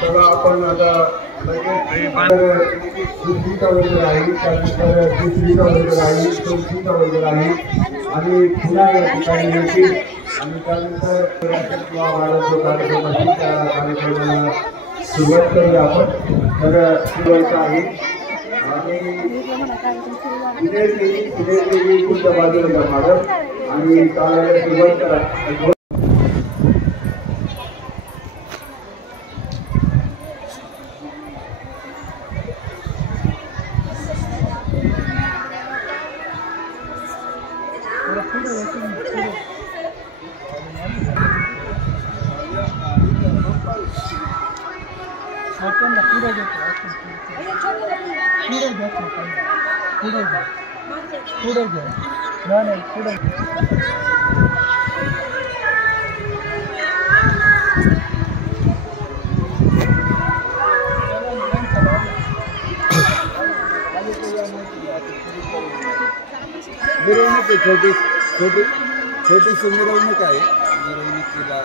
चला आपण आता दुसरीचा वर्ग राहील, त्यानंतर तिसरीचा वर्ग राहील, चौथीचा वर्ग राहील आणि पुन्हा या ठिकाणी येतील आणि त्यानंतर जो कार्यक्रम असेल त्या कार्यक्रमाला सुरुवात करूया आपण. तर सुरुवात आहे आणि पुढे पुढच्या बाजूला मागं आणि चालायला सुरुवात करा. मिरवणूक आहे, छोटीशी मिरवणूक आहे. मिरवणुकीला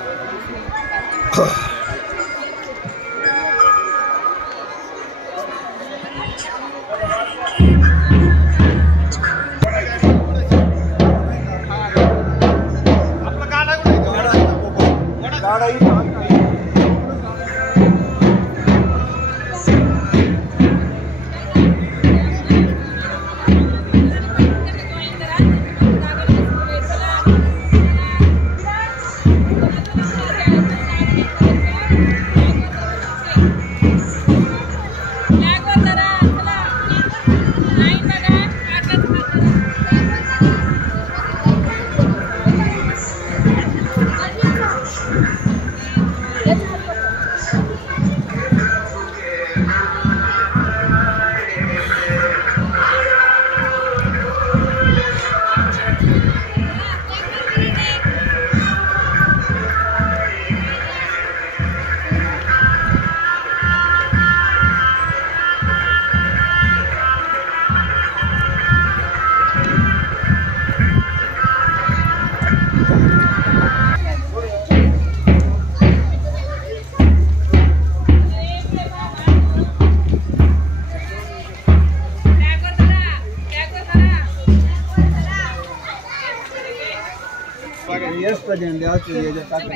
झेंडे असतील याच्यात टाका.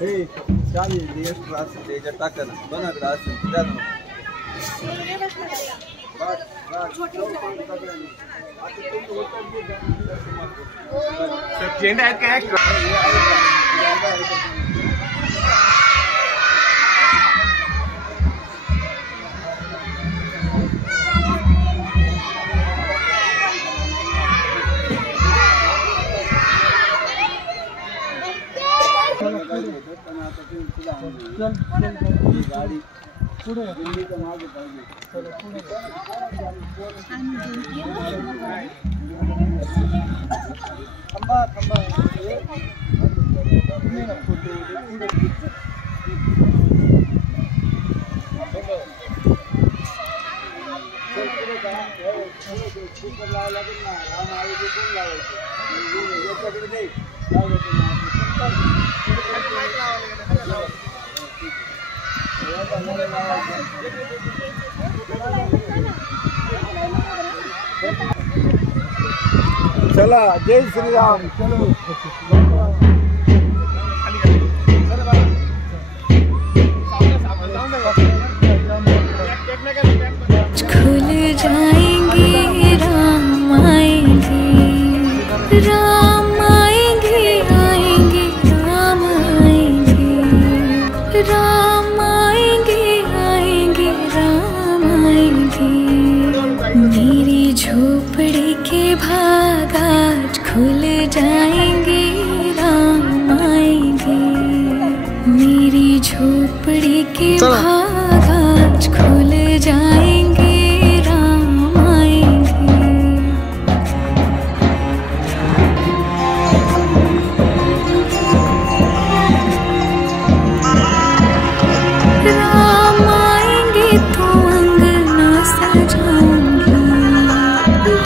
हे चालेल एक्स्ट्रा असेल याच्यात टाका ना. दोनाकडे असेल द्या ना. झेंडे आहेत का एक्स्ट्रा? गाडी पुढे मागे पाहिजे. थांबा थांबा. लागेल ना. राम आयोजन कोण लावायचं याच्याकडे नाही. चला जय श्रीराम. चलो खुल जाएंगे राम आएंगे, राम आएंगे आएंगे राम आएंगे, राम आएंगे आएंगे राम आएंगे. मेरी झोपड़ी के भाग आज खुल जाएंगे राम आएंगे. मेरी झोपड़ी के भाग आज खुल जाएंगे राम आएंगे. राम आएंगे तो अंगना सजाऊंगी,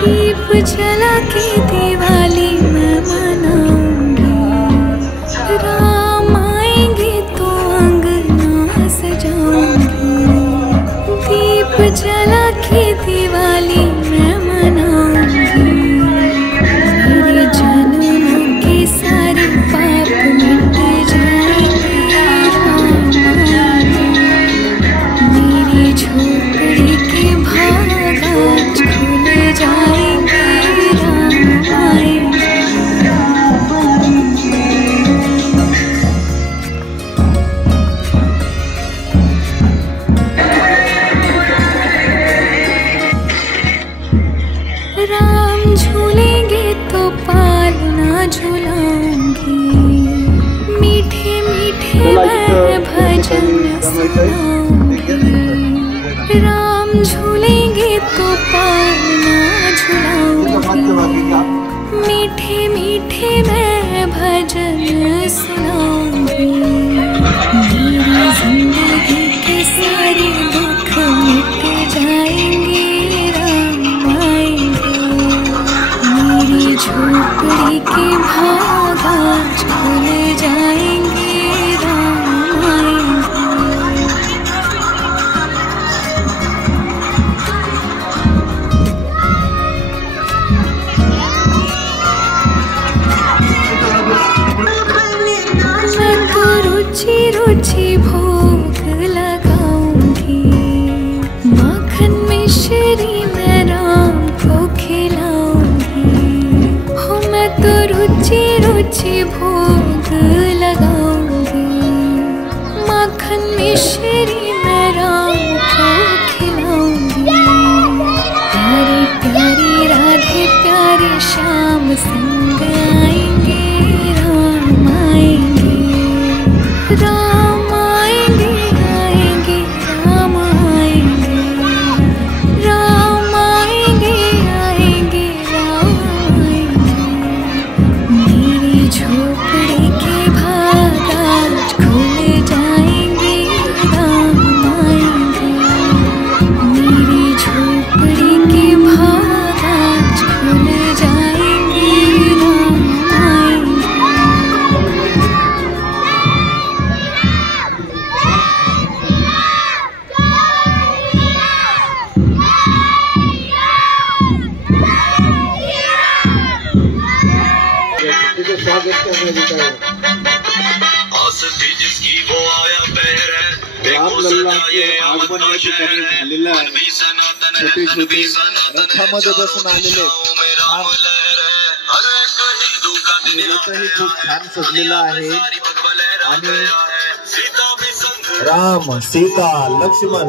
दीप जला के दिवाली मैं मनाऊंगी. लाला की दिवाली मैं मनाऊंगी, मेरे जन्मों के सारे पाप मिट जाएंगे राम आएंगे, मेरी झोपड़ी के भाग आज खुल जाएंगे राम आएंगे। राम झूलेंगे तो पालना झूलाऊंगी, मीठे मीठे मैं भजन सुनाऊंगी, राम झूलेंगे तो पालना झूलाऊंगी, मीठे मीठे मैं भजन सुनाऊंगी, मेरी जिंदगी के सारे दुख मिट जाएंगे राम आएंगे, मेरी झोपड़ी के भाग आज खुल जाएंगे राम आएंगे। मैं तो रुचि रुचि भोग लगाऊंगी, माखन मिश्री मैं राम को खिलाऊंगी, हो मैं तो रुचि रुचि भोग लगाऊंगी, माखन मिश्री मैं राम को खिलाऊंगी, प्यारी प्यारी राधे प्यारे श्याम संग आएंगे राम आएंगे, राम आएंगे आएंगे राम आएंगे, राम आएंगे आएंगे राम आएंगे, मेरी झोपड़ी के भाग आज खुल जाएंगे राम आएंगे, मेरी झोपड़ी के भाग आज खुल जाएंगे राम आएंगे। स्वागत करने देता है जिसकी वो आया पैर है राम लल्ला के आगमन या ठिकाणी झालेलं आहे। छोटे छोटे रथामध्ये बसून आलेले आणि रथही खूप छान सजलेला आहे आणि राम सीता लक्ष्मण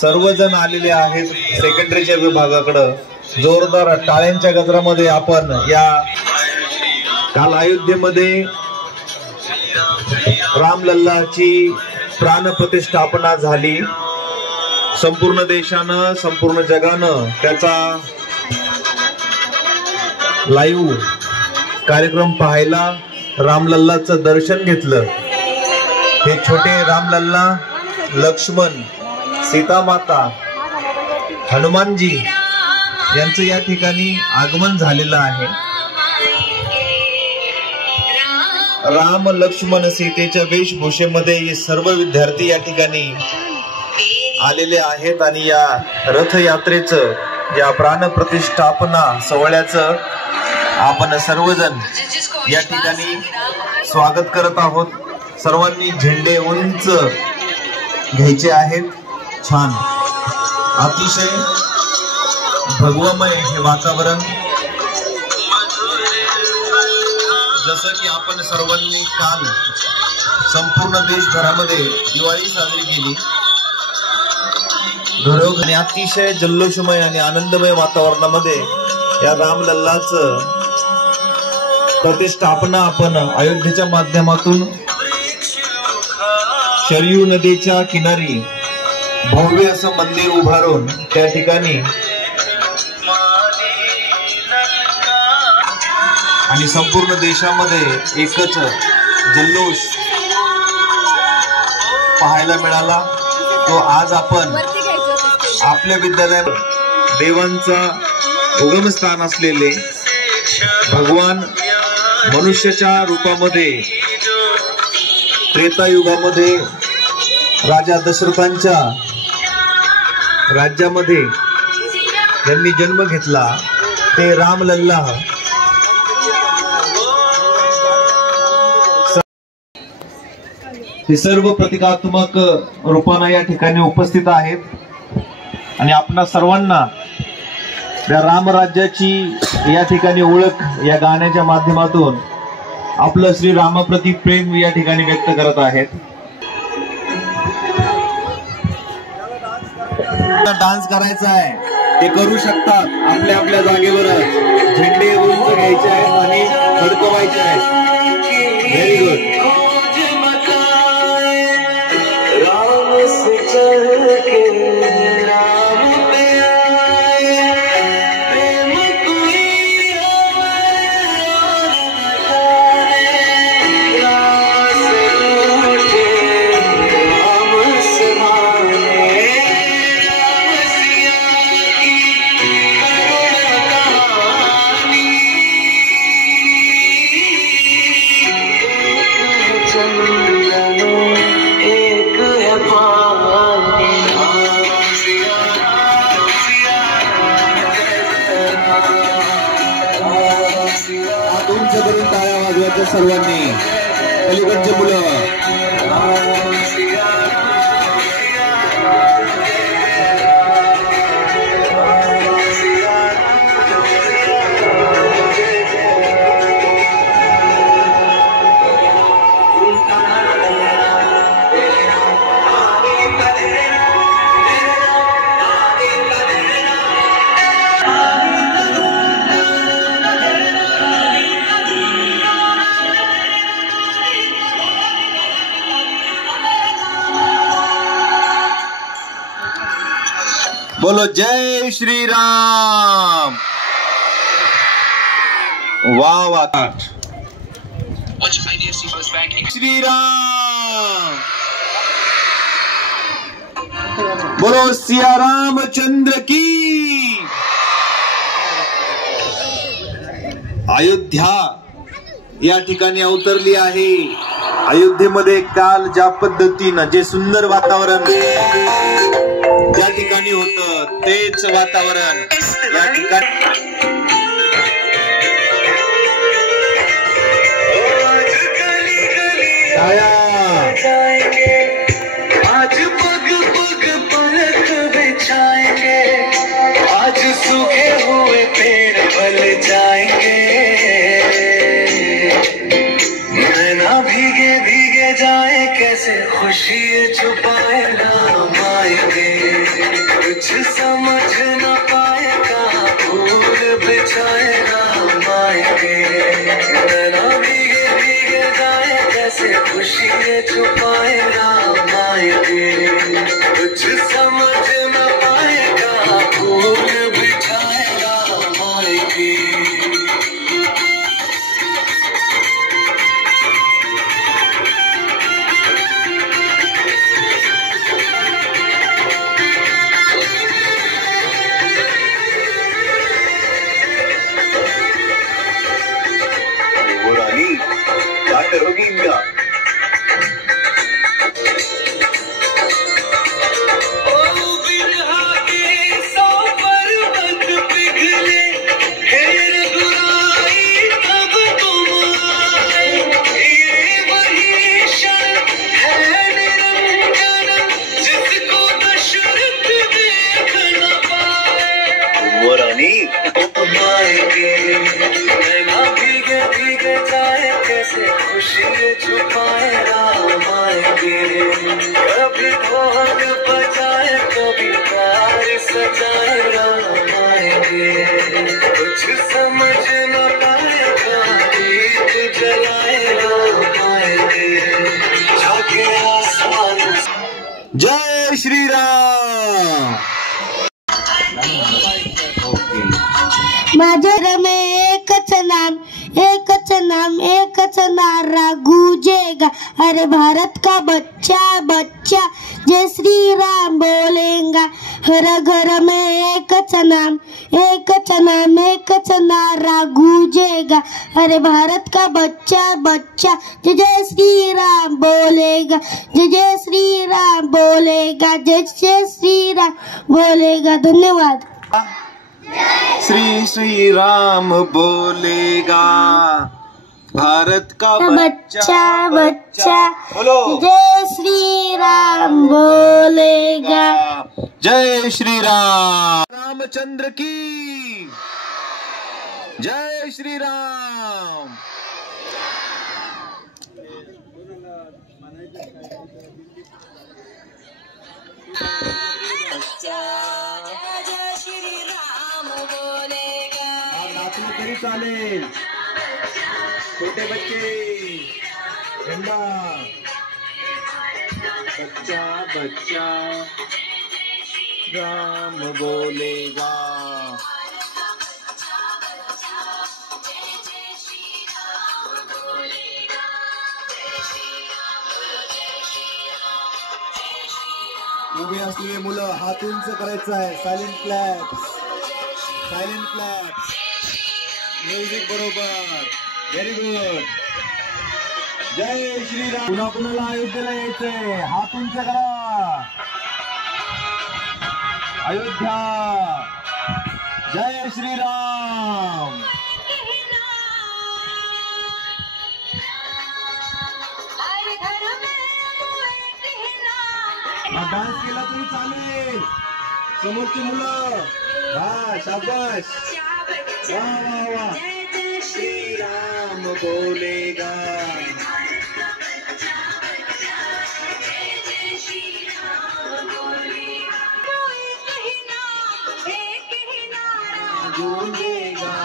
सर्वजण आलेले आहेत सेकंडरीच्या विभागाकडे। जोरदार टाळ्यांच्या गजरामध्ये आपण या काल अयोध्येमध्ये रामलल्लाची प्राणप्रतिष्ठापना झाली। संपूर्ण देशानं संपूर्ण जगानं त्याचा लाईव्ह कार्यक्रम पाहायला रामलल्लाचं दर्शन घेतलं। हे छोटे रामलल्ला, लक्ष्मण, सीता माता, हनुमानजी यांचं या ठिकाणी आगमन झालेलं आहे। राम लक्ष्मण सीतेच्या वेशभूषेमध्ये हे सर्व विद्यार्थी या ठिकाणी आलेले आहेत आणि या रथयात्रेचं या प्राणप्रतिष्ठापना सोहळ्याचं आपण सर्वजण या ठिकाणी स्वागत करत आहोत। सर्वांनी झेंडे उंच घ्यायचे आहेत। छान अतिशय भगवमय हे वातावरण, जसं की आपण सर्वांनी काल संपूर्ण देशभरामध्ये दिवाळी साजरी केली। घरोघरी अतिशय जल्लोषमय आणि आनंदमय वातावरणामध्ये या रामलल्लाचं प्रतिष्ठापना आपण अयोध्येच्या माध्यमातून शरयू नदीच्या किनारी भव्य असं मंदिर उभारून त्या ठिकाणी आणि संपूर्ण देशामध्ये एकच जल्लोष पाहायला मिळाला। तो आज आपण आपल्या विद्यालयात देवांचा उगमस्थान असलेले भगवान मनुष्याच्या रूपामध्ये त्रेतायुगामध्ये राजा दशरथांच्या राज्यामध्ये ज्यांनी जन्म घेतला ते रामलल्ला हे सर्व प्रतिकात्मक रूपाने या ठिकाणी उपस्थित आहेत आणि आपणा सर्वांना या रामराज्याची या ठिकाणी ओळख या गाण्याच्या माध्यमातून आपलं श्री रामप्रती प्रेम या ठिकाणी व्यक्त करत आहेत। डान्स करायचा आहे ते करू शकतात आपल्या आपल्या जागेवरच। झेंडे उंच घ्यायचे आहेत आणि फडकवायचे आहेत। Very good. टाळ्या वाजवायच्या सर्वांनी पलीकडचे मुलं। बोलो जय श्री राम। वाह वाह। श्री राम। बोलो सिया रामचंद्र की। अयोध्या या ठिकाणी अवतरली आहे। अयोध्येमध्ये काल ज्या पद्धतीनं जे सुंदर वातावरण त्या ठिकाणी होतं तेच वातावरण या ठिकाणी। आज पग पग पलक बिछाएंगे, आज सूखे हुए पेड़ बल जाएंगे। नैना भीगे भीगे जाए कैसे खुशी छुपाए राम आएंगे। कुछ समझ न पाएगा फूल बिछाए राम आएंगे। नैना भीगे भीगे जाए कैसे खुशी छुपाए राम आएंगे। कुछ समझ न पाएगा फूल बिछाए राम आएंगे। क्या करोगी इनका? खुशी छुपाए राम आएंगे। कभी ढोल बजाए कभी कार सजाए राम आएंगे। कुछ समझ न पाएगा दीप जलाए राम आएंगे। जाके आसमान। जय श्री राम। माझ्या में एकच नाम एकच नारा गूंजेगा। अरे भारत का बच्चा बच्चा जय श्री राम बोलेगा। हर घर में एकच नाम एकच नारा गूंजेगा। अरे भारत का बच्चा बच्चा जय जय श्री राम बोलेगा, जय जय श्री राम बोलेगा, जय जय श्री राम बोलेगा। धन्यवाद। श्री श्री राम बोलेगा, भारत का बच्चा बच्चा बोलो, जय श्री राम बोलेगा। जय श्री राम। रामचंद्र की जय। श्री राम। नाचलं तरी चालेल, छोटे बच्चे झंडा। बच्चा बच्चा राम बोलेगा। उभी असलेली मुलं हात उंच करायचं आहे। Silent clap, silent clap, music बरोबर, व्हेरी गुड। जय श्रीराम। पुन्हा कुणाला अयोध्येला यायचंय, हात उंच करा। अयोध्या, जय श्रीराम। डान्स केला तरी चालेल, समोरची मुलं। हा शाबाश, वा वा वा। श्रीराम बोलेगा, गूंजेगा।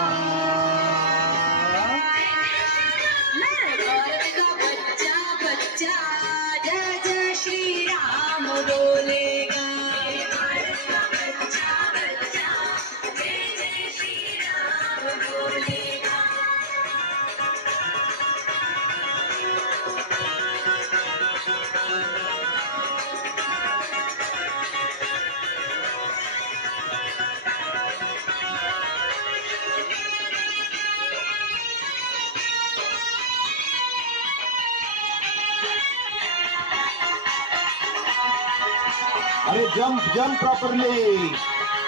अरे जंप जंप प्रॉपरली,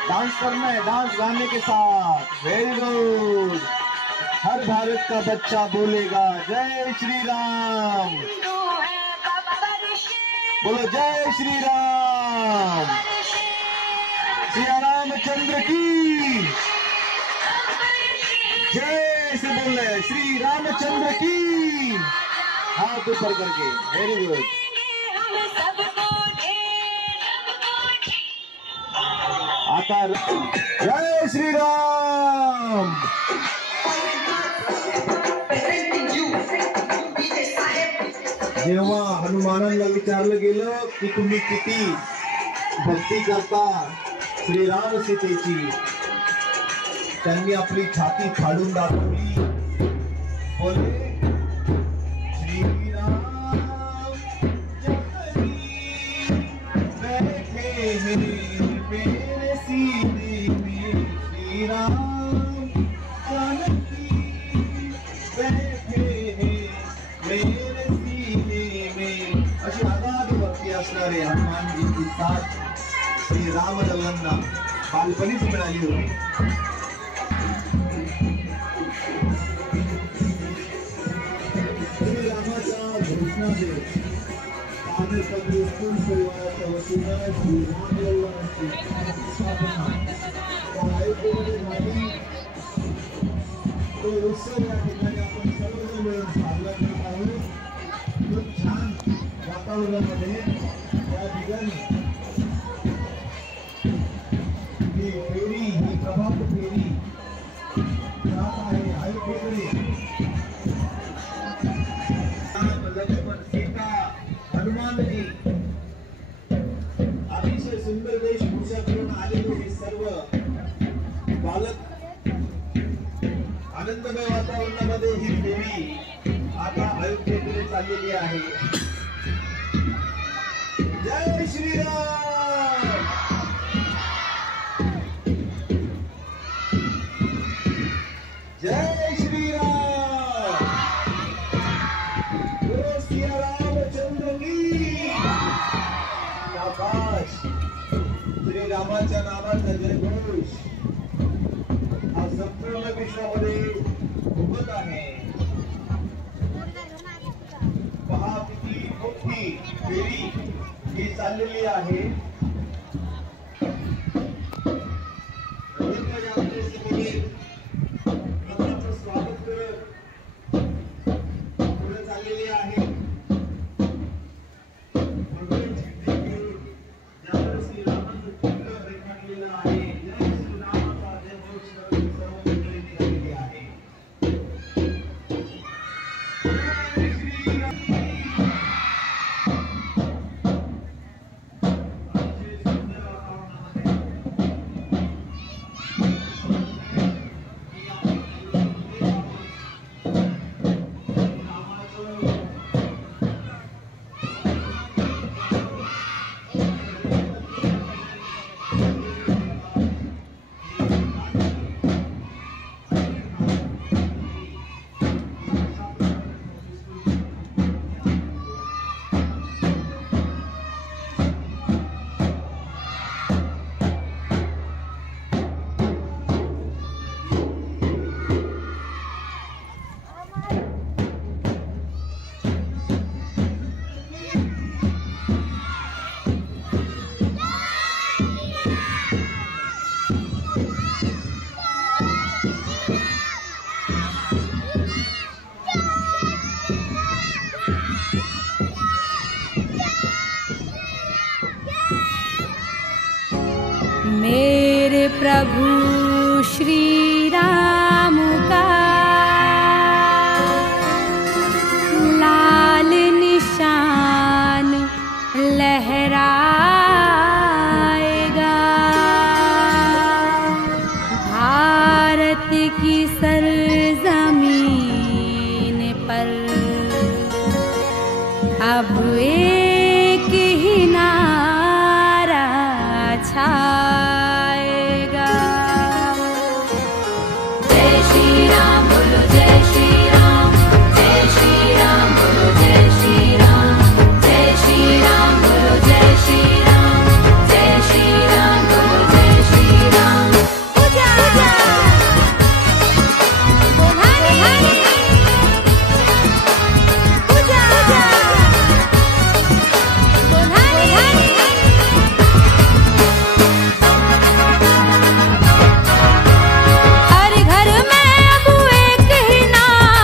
डांस करना है, डांस गाने के साथ। Very good. हर भारत का बच्चा बोलेगा जय श्री राम। बोलो जय श्री राम। श्री रामचंद्र की जय से बोल रहे, श्री रामचंद्र की। हाथ ऊपर करके, वेरी गुड। आता जय श्री राम। जेव्हा हनुमानांना विचारलं गेलं की तुम्ही किती भक्ती करता श्रीराम सीतेची, त्यांनी आपली छाती फाडून दाखवली, बोले श्रीराम बैठे मेरे सीने में, श्रीराम जानकी बैठे मेरे सीने में। अशी अगाध भक्ती असणारे हनुमानजीची साथ श्री रामलल्लांना बालपणीच मिळाली होती। श्रीरामाच्या घोषणादेव स्कूल परिवाराच्या वतीनं श्री रामलल्लांची स्थापना अयोध्येमध्ये झाली। तो उत्सव या ठिकाणी आपण सर्वजण मिळून साजरा करत आहोत। खूप छान वातावरणामध्ये या ठिकाणी ही फेरी, ही प्रभात फेरी जात आहे अयोध्येकडे। लक्ष्मण, सीता, हनुमानजी अतिशय सुंदर वेशभूषा करून आलेले हे सर्व बालक आनंदमय वातावरणामध्ये ही फेरी आता अयोध्येकडे चाललेली आहे। जय श्रीराम। आकाश श्री रामाच्या नावाचा जयघोष हा संपूर्ण विश्वामध्ये घुमत आहे. पहा किती मोठी फेरी ही चाललेली आहे. स्वागत करत पुढे चाललेली आहे. मेरे प्रभु श्री राम का लाल निशान लहराएगा, भारत की सरजमीन पर अब एक ही नारा छाएगा। जय श्री राम बोलो, जय श्री राम, जय श्री राम बोलो, जय श्री राम, जय श्री राम बोलो, जय श्री राम, जय श्री राम बोलो, जय श्री राम। पूजा पूजा बोधानी पूजा पूजा बोधानी। हर घर में अब एक ही नाम,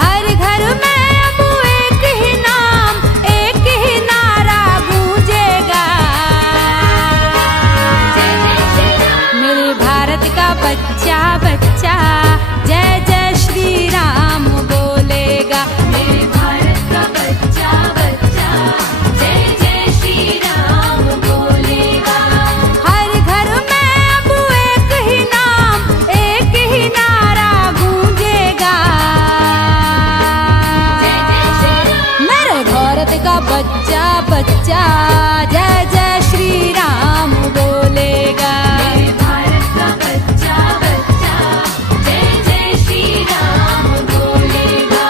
हर घर में अब एक ही नाम, एक ही नारा गूंजेगा। मेरे भारत का बच्चा बच्चा जय जय श्री राम बोलेगा। मेरे भारत का बच्चा बच्चा जय जय श्री राम बोलेगा। हर घर में अब एक ही नाम, एक ही नारा गूंजेगा। मेरे भारत का बच्चा बच्चा जय जय श्री राम बोलेगा। मेरे भारत का बच्चा बच्चा जय जय श्री राम बोलेगा।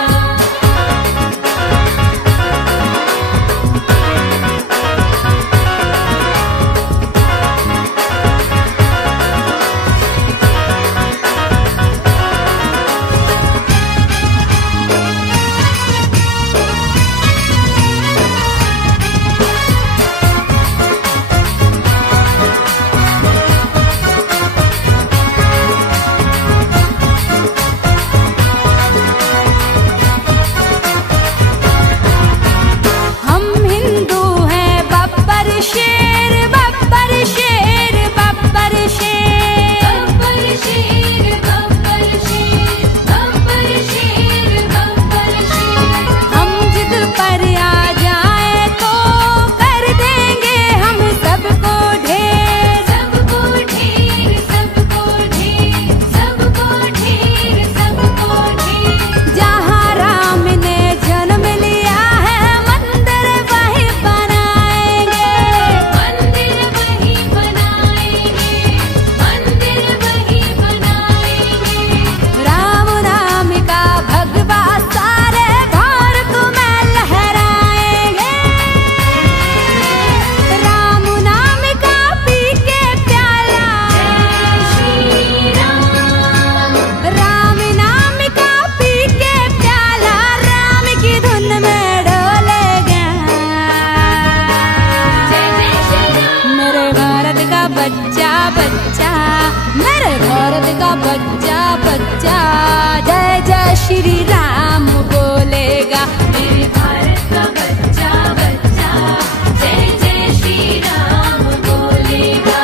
भारत का बच्चा बच्चा जय जय श्री राम बोलेगा। मेरे भारत का बच्चा बच्चा जय जय श्री राम बोलेगा।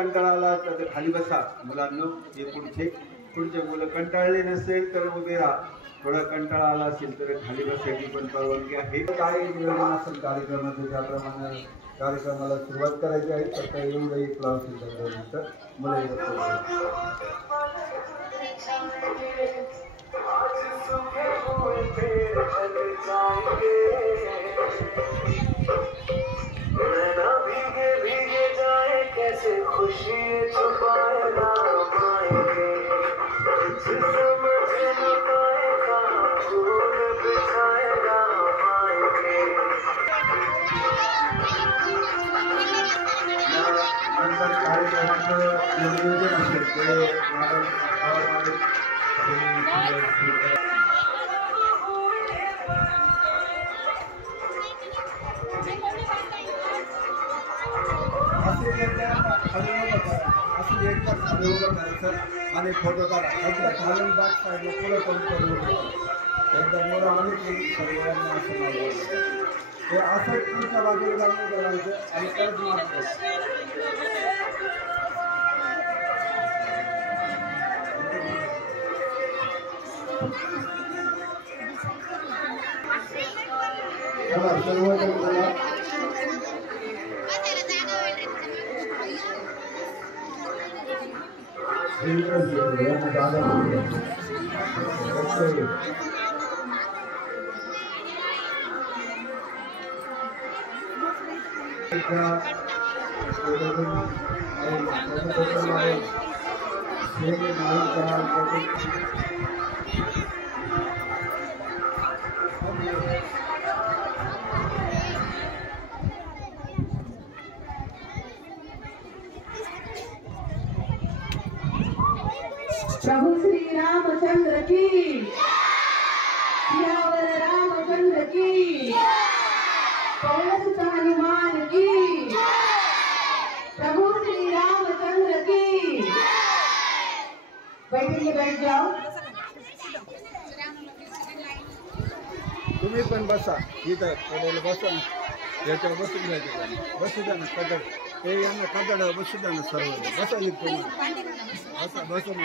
कंटाळाला तर खाली बसा मुलांना, हे पुढचे मुलं कंटाळले नसेल तर उभे राहा. थोडा कंटाळा आला असेल तर खाली बसायची पण परवानगी आहे. काय नियोजन असेल कार्यक्रमाचं त्याप्रमाणे कार्यक्रमाला सुरुवात करायची आहे. तर एवढं एक नंतर मुलं भीगे भीगे जाए कैसे खुशी छुपाए ना पाएंगे, समझ न पाए कहाँ फूल बिछाए ना पाएंगे। नंतर कार्यक्रमाचं नियोजन असेल ते आणि फोटो काढा. एकदा खालून बॅक साईडला पुढं करून एकदा मोरा आणि सगळ्यांना असं मागवलं हे असं तुमच्या बाजूला लागून करायचं आणि परत मागतो. सर्व प्रभु श्री रामचंद्र की, सियावर रामचंद्र की, पवन सुत हनुमान की, प्रभु श्री रामचंद्र की। बैठेंगे, बैठ जाओ। तुम्ही पण बसा इथं बसा ना, याच्यावर बसून जायचं. बसू द्या ना कदड, ते यांना कदड बसू द्या ना सर्व. बसा इथं बसा बसून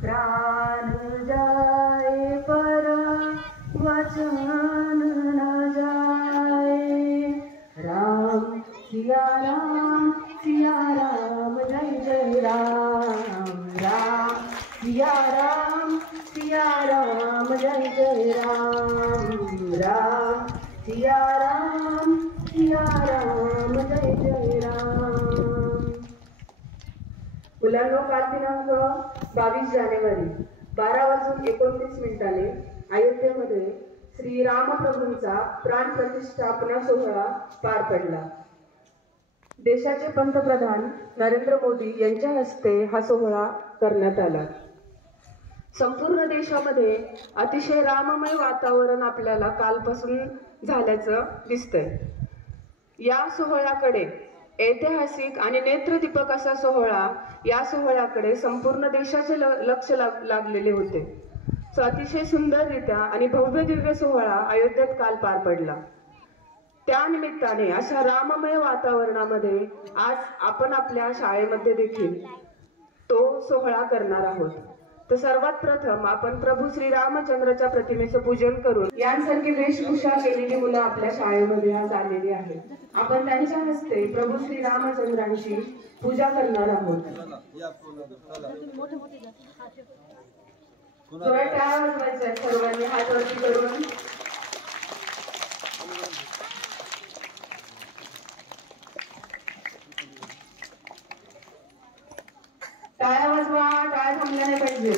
प्राण जाए पर वचन न जाए। राम सिया राम जय जय राम। राम सिया राम जय जय राम। राम सिया राम जय जय राम। मुलांनो, काल दिनांक 22 जानेवारी 12:29 अयोध्येमध्ये श्री रामप्रभूंचा प्राण प्रतिष्ठापना सोहळा पार पडला। देशाचे पंतप्रधान नरेंद्र मोदी यांच्या हस्ते हा सोहळा करण्यात आला। संपूर्ण देशामध्ये अतिशय राममय वातावरण आपल्याला कालपासून झाल्याचं दिसतंय। या सोहळ्याकडे ऐतिहासिक आणि नेत्रदीपक असा सोहळा, या सोहळ्याकडे संपूर्ण देशाचे लक्ष लागलेले होते। अतिशय सुंदररित्या आणि भव्य दिव्य सोहळा अयोध्येत काल पार पडला। त्यानिमित्ताने अशा राममय वातावरणामध्ये आज आपण आपल्या शाळेमध्ये देखील तो सोहळा करणार आहोत. तर सर्वात प्रथम आपण प्रभू श्री रामचंद्राच्या प्रतिमेचं पूजन करून यांसारखी वेशभूषा केलेली मुलं आपल्या शाळेमध्ये आज आलेली आहेत. आपण त्यांच्या हस्ते प्रभू श्री रामचंद्रांची पूजा करणार आहोत. थोड्या टाळ्या वाजवायच्या सर्वांनी हात वरती करून. टाळ्या वाजवा, टाळ्या थांबल्या नाही पाहिजे.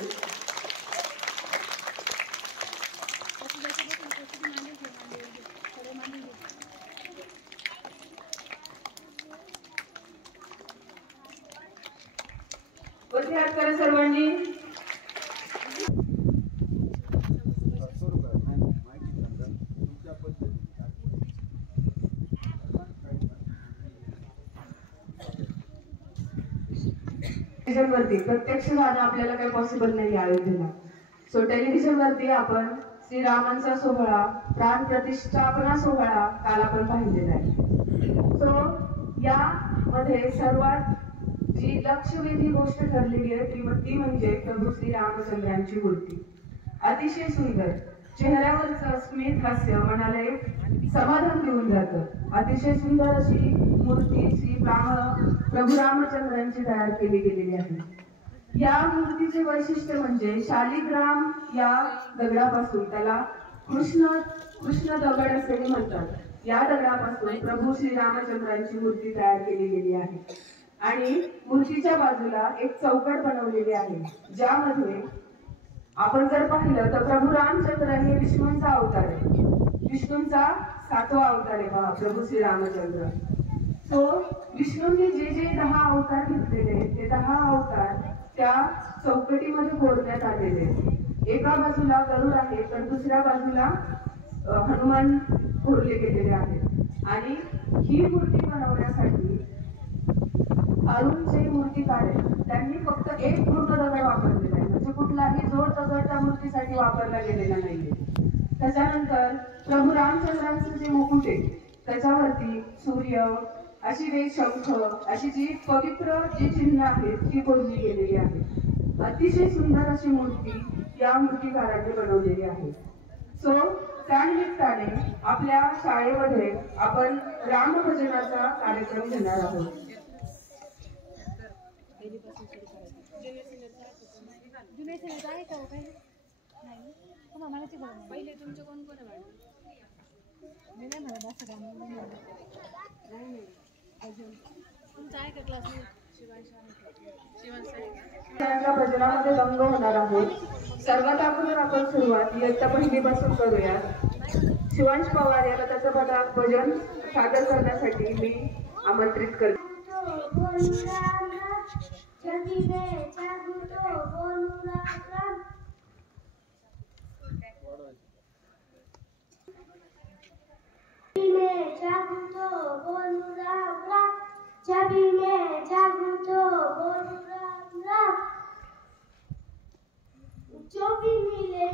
वरती हात करा सर्वांनी. टेलिव्हिजनवरती प्रत्यक्ष जाणं आपल्याला काही पॉसिबल नाही अयोध्येला. सो टेलिव्हिजनवरती आपण श्रीरामांचा सोहळा, प्राण प्रतिष्ठापना सोहळा काल आपण पाहिलेला आहे. सो यामध्ये सर्वात जी लक्षवेधी गोष्ट ठरलेली आहे ती म्हणजे प्रभू श्री रामचंद्रांची मूर्ती. अतिशय सुंदर, चेहऱ्यावरचं स्मित हास्य मनाला एक समाधान देऊन जातं. अतिशय सुंदर अशी मूर्ती श्री प्रभू रामचंद्रांची तयार केली गेलेली आहे. या मूर्तीचे वैशिष्ट्य म्हणजे शालिग्राम या दगडापासून, त्याला कृष्ण दगड असे म्हणतात, या दगडापासून प्रभू श्री रामचंद्रांची मूर्ती तयार केली गेली आहे. आणि मूर्तीच्या बाजूला एक चौकट बनवलेली आहे, ज्यामध्ये आपण जर पाहिलं तर प्रभू रामचंद्र हे विष्णूंचा अवतार आहे. विष्णूंचा 7वा अवतार आहे पहा प्रभू श्री रामचंद्र. सो विष्णूंनी जे 10 अवतार घेतलेले ते 10 अवतार त्या चौकटीमध्ये कोरण्यात आलेले. एका बाजूला गरुड आहे तर दुसऱ्या बाजूला हनुमान कोरले गेलेले आहेत. आणि ही मूर्ती बनवण्यासाठी अरुण जे मूर्तिकार आहेत त्यांनी फक्त एक पूर्ण दगड वापरलेला आहे, म्हणजे कुठलाही जोड दगड त्या मूर्तीसाठी वापरला गेलेला नाहीये. त्याच्यानंतर प्रभू रामचंद्रांचं जे मुकुट आहे त्याच्यावरती सूर्य, अशी वेग, शंख, अशी जी पवित्र जी चिन्ह आहेत ती कोरली गेलेली आहे. अतिशय सुंदर अशी मूर्ती या मूर्तिकारांनी बनवलेली आहे. सो त्यानिमित्ताने आपल्या शाळेमध्ये आपण रामभजनाचा कार्यक्रम घेणार आहोत. पहिले तुमचे कोण कोण आहे? तुमचा आहे का क्लास? भजनामध्ये दंग होणार आहोत. सर्वात अगोदर आपण सुरुवात इयत्ता पहिलीपासून करूया. शिवांश पवार याला त्याचं भजन सादर करण्यासाठी मी आमंत्रित करते. जो भी मिले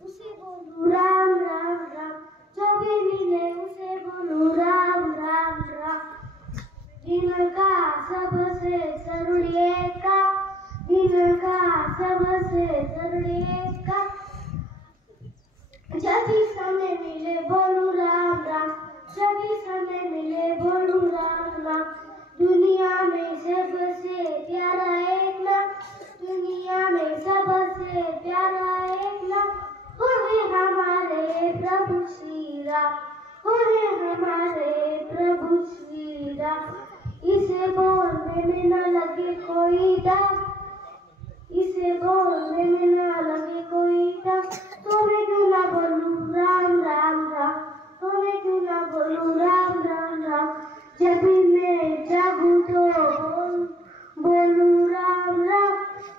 उसे बोलू राम राम राम, जो भी मिले उसे बोलू राम राम राम. दिन का सबसे जरूरी का, दिन का सबसे जरूरी का, जब भी समय मिले बोलू राम राम, जब भी समय मिले बोलू राम राम. दुनिया में सबसे प्यारा एक नाम, दुनिया में सबसे प्यारा एक नाम, वो है हमारे प्रभु श्री राम, वो है हमारे प्रभु श्री राम. इसे बोलने में न लगे कोई डर, इसे बोलने में न लगे कोई डर, तो मैं क्यों ना बोलूं राम राम राम, तो मैं क्यों ना बोलूं राम राम राम. जब भी मैं जागूं तो बोलूं राम राम,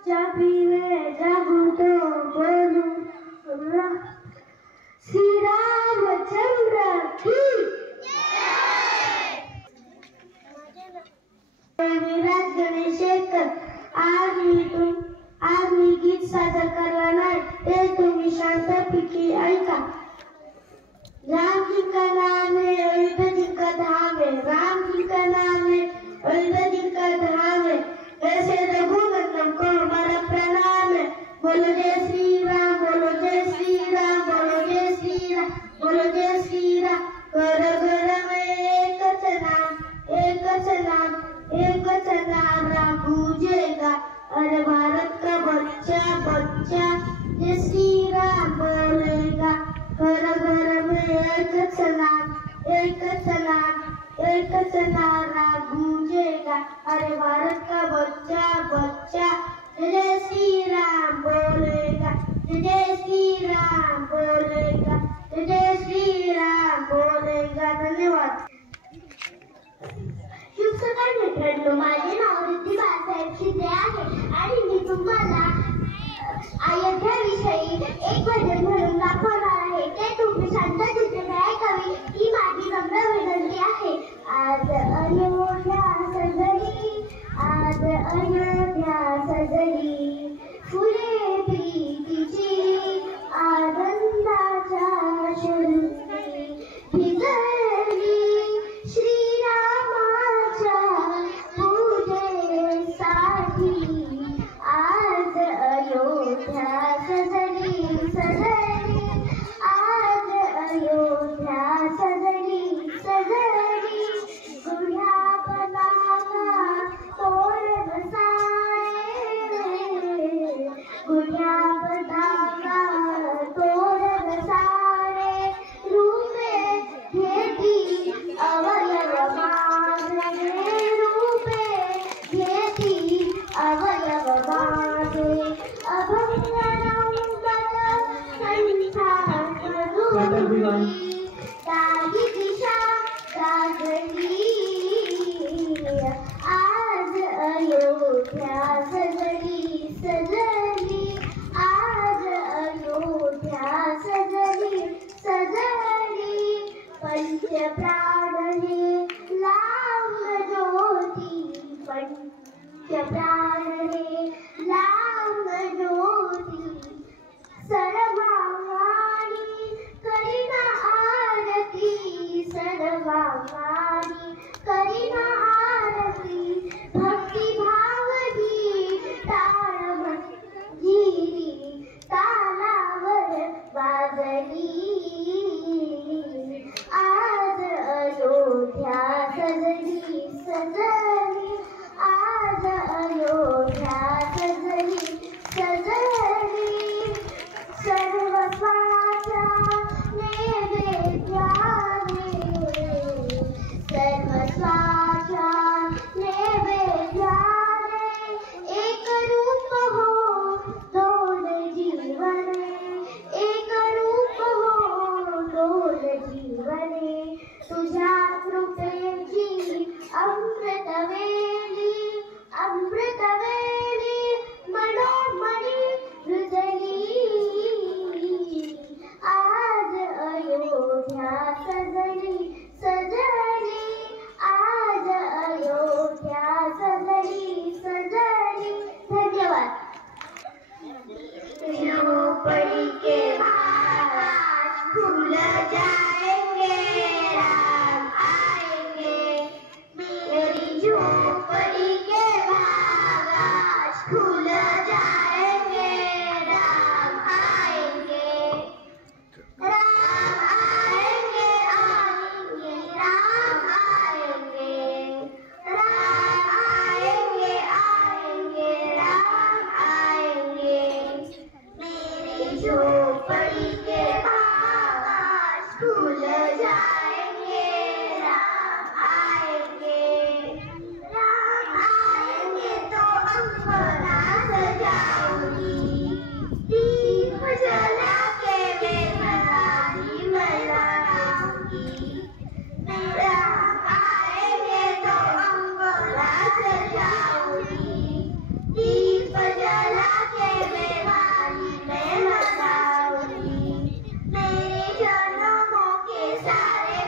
जब भी मैं जागूं तो बोलूं राम. श्री रामचंद्र की विराज गणेशेकर. आज मी गीत सादर करला नाही, ते तुम्ही शांतपैकी ऐका. राम जी का नाम है अयोध्या जी का धाम है, राम जी का नाम है अयोध्या जी का धाम है. बोलो जय श्री राम, बोलो जय श्री राम, बोलो जय श्री राम, बोलो जय श्री राम। घर घर में एकच नाम, एकच नाम, एकच नारा गूंजेगा। अरे भारत का बच्चा बच्चा जय श्री राम बोलेगा। घर घर में एकच नाम, एकच नाम, एकच नारा गूंजेगा। अरे भारत का बच्चा बच्चा जय श्री राम बोलेगा, जय श्री राम बोलेगा, जय श्री राम बोलेगा। धन्यवाद। शुभ सकाळ मित्रांनो, माझे नाव रिद्धी बाळासाहेब शिंदे आहे आणि मी तुम्हाला अयोध्याविषयी एक भजन म्हणून दाखवणार आहे। ते तुम्ही शांततेने ऐकावे ही माझी नम्र विनंती आहे। आज अयोध्या सजली, आज अयोध्या सजली, फुले प्रीतीची आनंदाच्या शुरती भिजली श्रीरामाच्या पूजेसाठी। आज अयोध्या सजली सजली, आज अयोध्या सजली सजली, गुढ्यापणाला तोरण सारे, गुढ्यापणाला तोरण सारे, रूपे घेती अवयव माझे, रूपे घेती अवयव माझे, अभंग काही दिशा जागली। आज अयोध्या सजली सजली, आज अयोध्या सजली सजली, पंचप्राणने लावून ज्योती, पंचप्राणने लावून ज्योती, सर्वांगानी करीना आरती, सर्वांगानी करीना आरती, भक्तिभावही टाळ मंजिरी तालावर वाजली। आज अयोध्या सजली सजली, आज अयोध्या सजली सजली, सर्वस्वाच्या नैवेद्याने, सर्वस्वाच्या नैवेद्याने, एक रूप हो दोन जीवने, एक रूप हो दोन जीवने, तुझ्या कृपेची अमृतवेली, अमृतवेली मनोमणी रुजली। आज अयोध्या सजली सजली, आज अयोध्या सजली सजली। धन्यवाद। झोपड़ी के बाहर खुल जाएंगे, राम आएंगे। मेरी झोपड़ी के बाहर खुल जाएंगे, राम आएंगे, राम आएंगे, आएंगे, राम आएंगे, राम आएंगे, आएंगे, राम आएंगे। मेरी झोपड़ी के बाहर खुल जाएंगे, राम आएंगे, राम आएंगे तो अंगना सजाऊंगी, दीप जला के मैं मनाई मनाऊंगी। राम आएंगे तो अंगना सजाऊंगी, दीप जला के मैं मनाऊंगी। मेरे जन्मों के सारे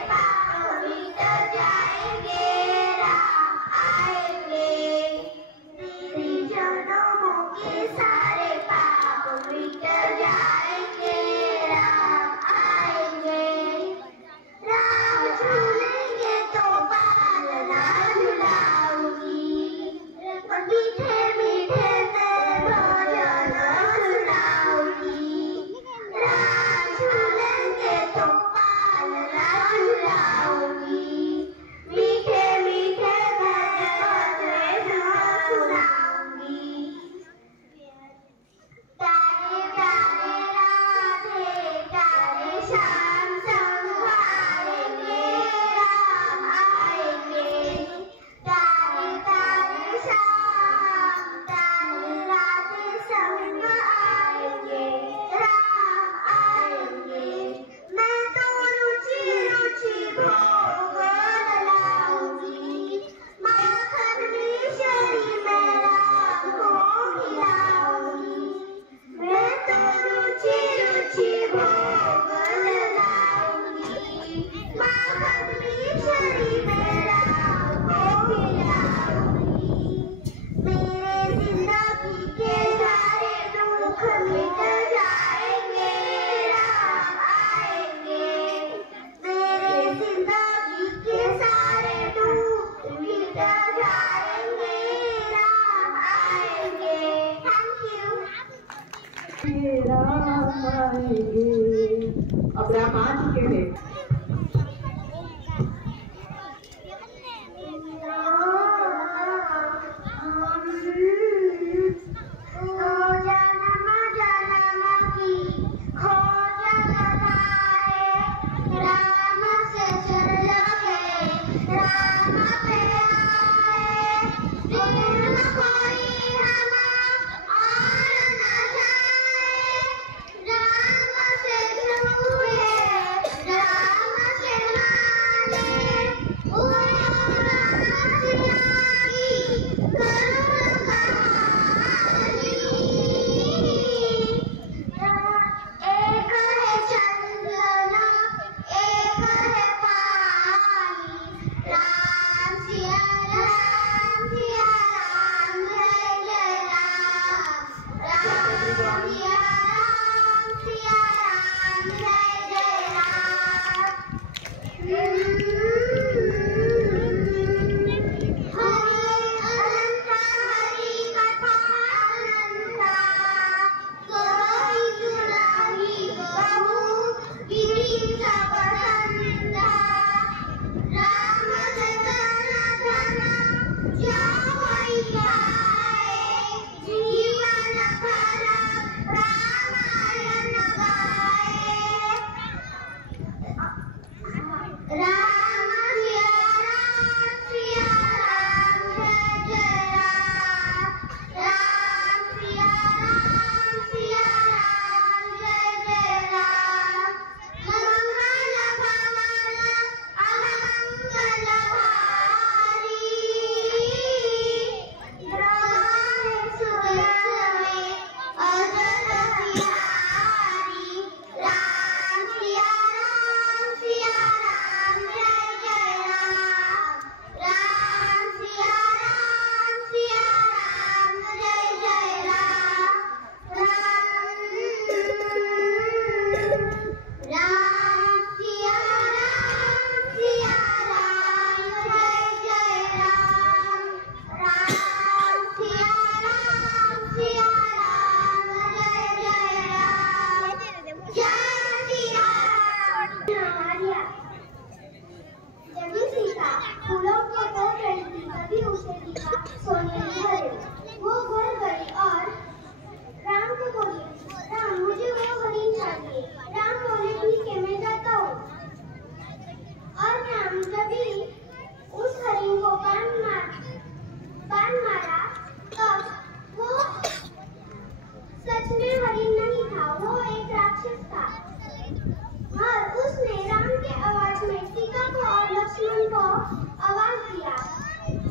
आ चुके हैं।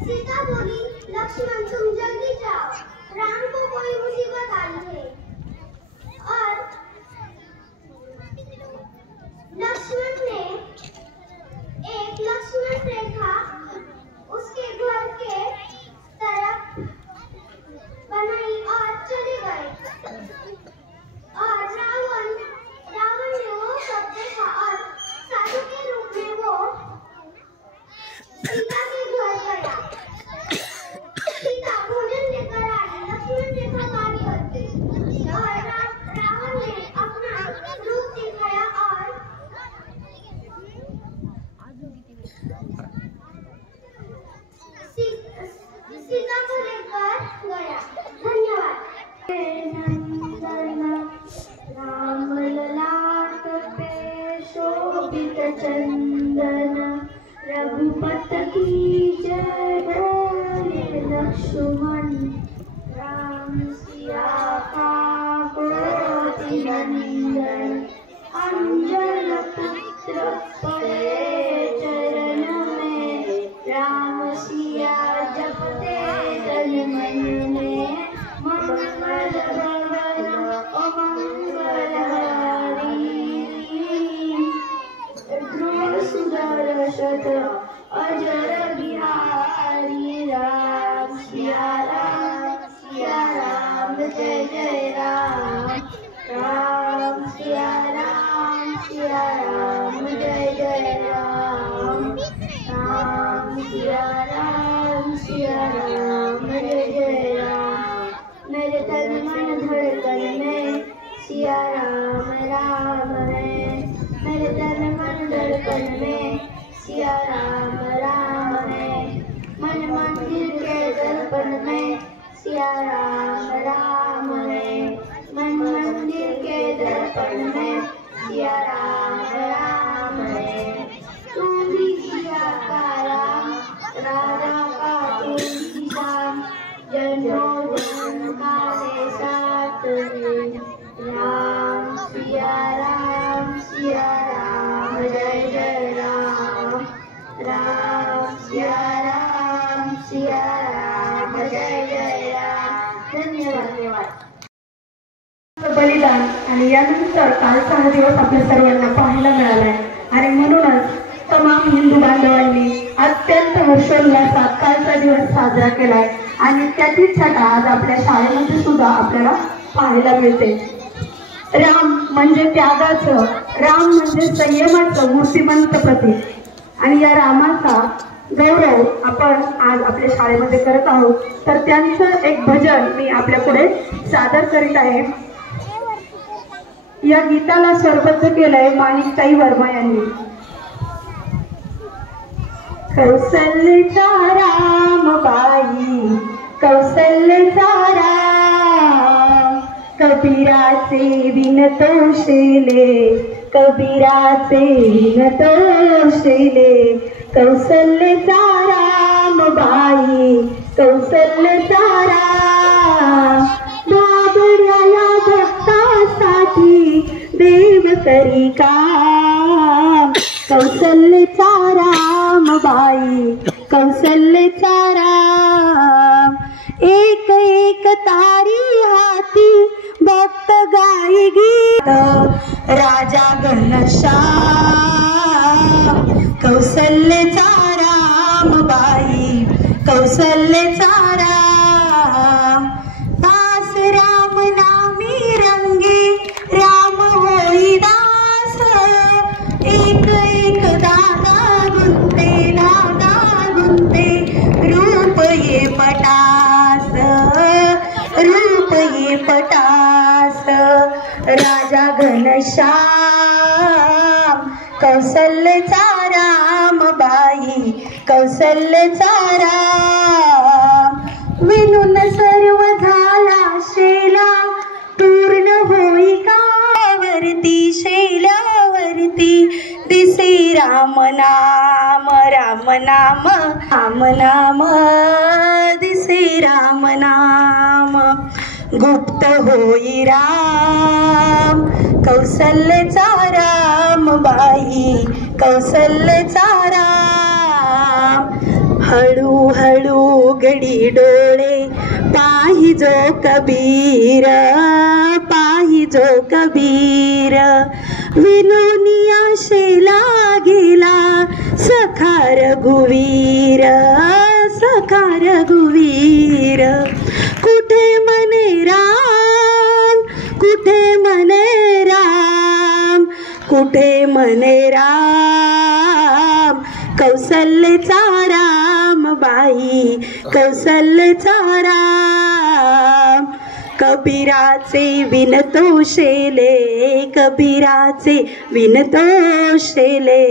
सीता बोली, लक्ष्मण तुम जल्दी जाओ, राम को कोई मुसीबत आई है। और लक्ष्मण ने एक लक्ष्मण रेखा उसके घर के तरफ बनाई और चले गए। और रावण ने वो सब देखा और साधु के रूप में वो सीता के घर गया। सीता भोजन लेकर आई, लक्ष्मण रेखा पारी करती और रावण ने अपना रूप दिखाया और सीता को लेकर गया। धन्यवाद। राम ललाट पे शोभित चंदन, रघुपत की जय बोले लक्ष्मण। राम सिया का कोटि नंदन, अंजन पुत्र पड़े चरण में। राम सिया जपते तन मन में, मंगल भवन अमंगल हारी। ध्रुव सुंदर शत अजर बिहारी। राम सिया राम जय जय राम। राम सिया राम जय जय राम। राम सिया राम जय जय राम। मेरे तन मन धड़कन में सिया राम है। मेरे सिया राम राम है, मन मंदिर के दर्पण में सिया राम राम है। तू भी सिया का राम, राधा का तुलसी श्याम, जन्मों जन्म का है साथ में। राम सिया राम, जय जय राम, राम सिया राम, जय जय राम। धन्यवाद। बलिदान आणि यानंतर कालचा हा दिवस आपल्या सर्वांना पाहायला मिळालाय आणि म्हणूनच तमाम हिंदू बांधवांनी अत्यंत हर्षोल्लासात कालचा दिवस साजरा केलाय आणि त्याचीच छटा आज आपल्या शाळेमध्ये सुद्धा आपल्याला पाहायला मिळते। राम म्हणजे त्यागाचं, राम म्हणजे संयमाचं मूर्तिमंत प्रतीक आणि या रामाचा गौरव आपण आज आपल्या शाळेमध्ये करत आहोत। तर त्यांचं एक भजन मी आपल्या पुढे सादर करीत आहे। या गीताला स्वरबद्ध केलंय माणिकताई वर्मा यांनी। कौसल्याचा राम बाई, कौसल्याचा राम, कबीराचे विण तोषले, कबीराचे विण तोषले। कौसल्याचा राम बाई, कौसल्याचा राम, बाबड्याला भक्तासाठी देव करी काम। कौसल्याचा राम बाई, कौसल्याचा राम, एक एक तारी हाती भक्त गाई गीत, राजा घनश्याम। कौसल्याचा राम बाई, कौसल्याचा राम, दास राम नामी रंगे, राम होई दास, एक एक दादा गुंते, रूप ये पटास, रूप ये पटास। राजा घनश्याम, कौसल्याचा राम बाई, कौसल्याचा राम, विणून सर्व झाला शेला, पूर्ण होई कावरती, शेल्यावरती दिसे राम नाम, राम नाम, राम नाम, दिसे राम नाम। गुप्त होई राम, कौसल्याचा राम बाई, कौसल्याचा राम, हळू हळू गडी डोळे पाहिजो कबीर, पाहिजो कबीर, विनोनिया शेला गेला सखा रघुवीर, सखा रघुवीर। कुठे मने राम, कुठे मने राम, कुठे मने राम, कौसल्याचा राम बाई, कौसल्याचा राम, कबीराचे विण तोषले, कबीराचे विण तोषले।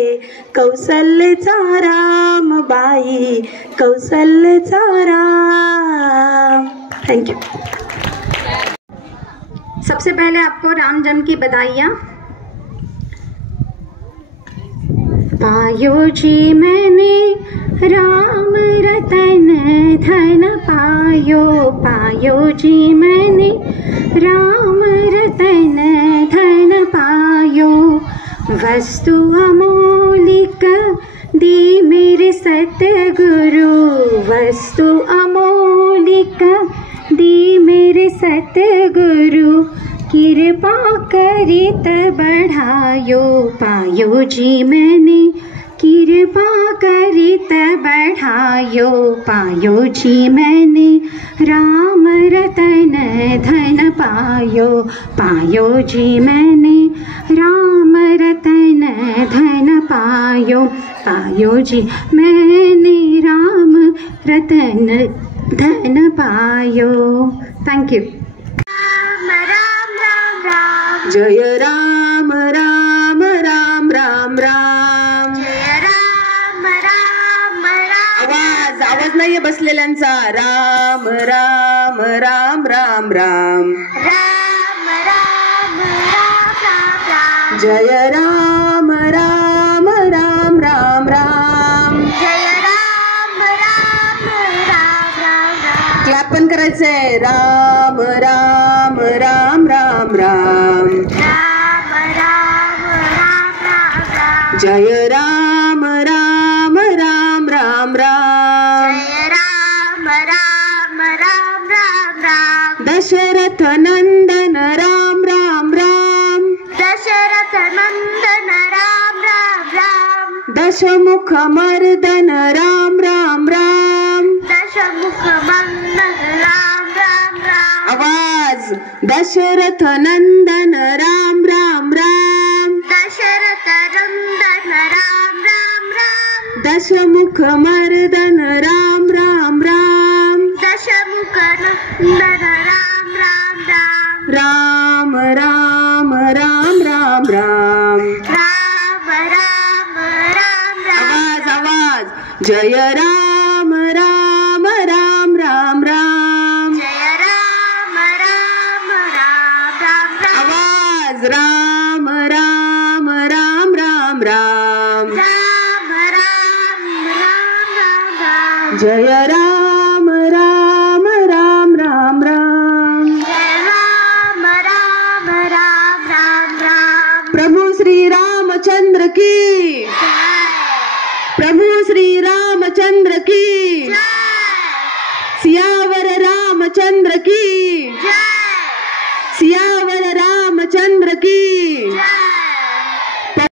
कौसल्याचा राम बाई, कौसल्याचा राम। Thank you. सबसे पहले आपको राम जन्म की बधाइयाँ। पायो जी मैंने राम रतन धन पायो, पायो जी मैंने राम रतन धन पायो। वस्तु अमोलिक दी मेरे सतगुरु, वस्तु अमोलिक दी मेरे सतगुरु, कृपा करित बढ़ायो। पायो जी मैंने कृपा करित बढ़ायो, पायो जी मैंने राम रतन धन पायो, पायो जी मैंने राम रतन धन पायो, पायो जी मैंने राम रतन धन पायो। Thank you. जय राम राम राम राम राम, जय राम राम राम, आवाज आवाज नाहीये बसलेल्यांचा. राम राम राम राम राम राम राम राम राम राम. जय राम राम राम राम राम. जय राम राम राम राम राम. क्लॅप पण करायचंय. राम राम राम राम राम. राम राम राम राम राम. जय राम राम राम राम राम. जय राम राम राम राम राम. दशरथ नंदन राम राम राम. दशरथ नंदन राम राम राम. दशमुख मर्दन राम राम राम. दशमुख मंदन राम राम राम. आवाज. दशरथ नंदन राम राम राम. दशरथ नंदन राम राम राम. दशमुख मर्दन राम राम राम. दशमुख नंदन राम राम राम. राम राम राम राम राम. राम राम राम राम. आवाज आवाज. जय राम राम राम राम राम. जय राम राम राम राम राम. आवाज. राम राम राम राम राम. राम राम राम राम राम. जय राम राम राम राम राम. जय राम राम राम राम राम. प्रभु श्री रामचंद्र की. प्रभु श्री रामचंद्र की. सियावर रामचंद्र की. सियावर रामचंद्र की.